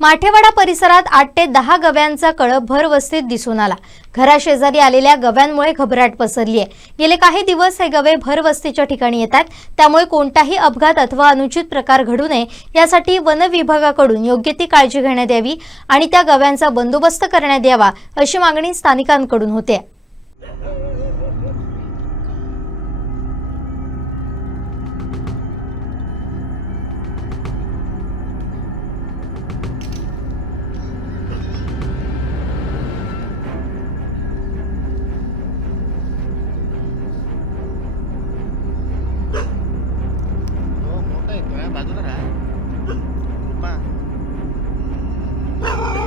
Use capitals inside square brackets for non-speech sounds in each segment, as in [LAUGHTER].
Mathewada परिसरात आठ ते दहा गव्यांचा कळप भरवस्तीत दिसून आला. घराशेजारी आलेल्या गव्यांमुळे घबराट पसरली आहे गेले काही दिवस हे गवे भरवस्तीच्या ठिकाणी येतात. त्यामुळे कोणताही अपघात अथवा अनुचित प्रकार घडू नये यासाठी वन विभागाकडून योग्य ती काळजी घेण्यात यावी आणि त्या गव्यांचा बंदोबस्त करण्यात यावा अशी मागणी स्थानिकांकडून होते. 怎办 [LAUGHS]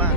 มาก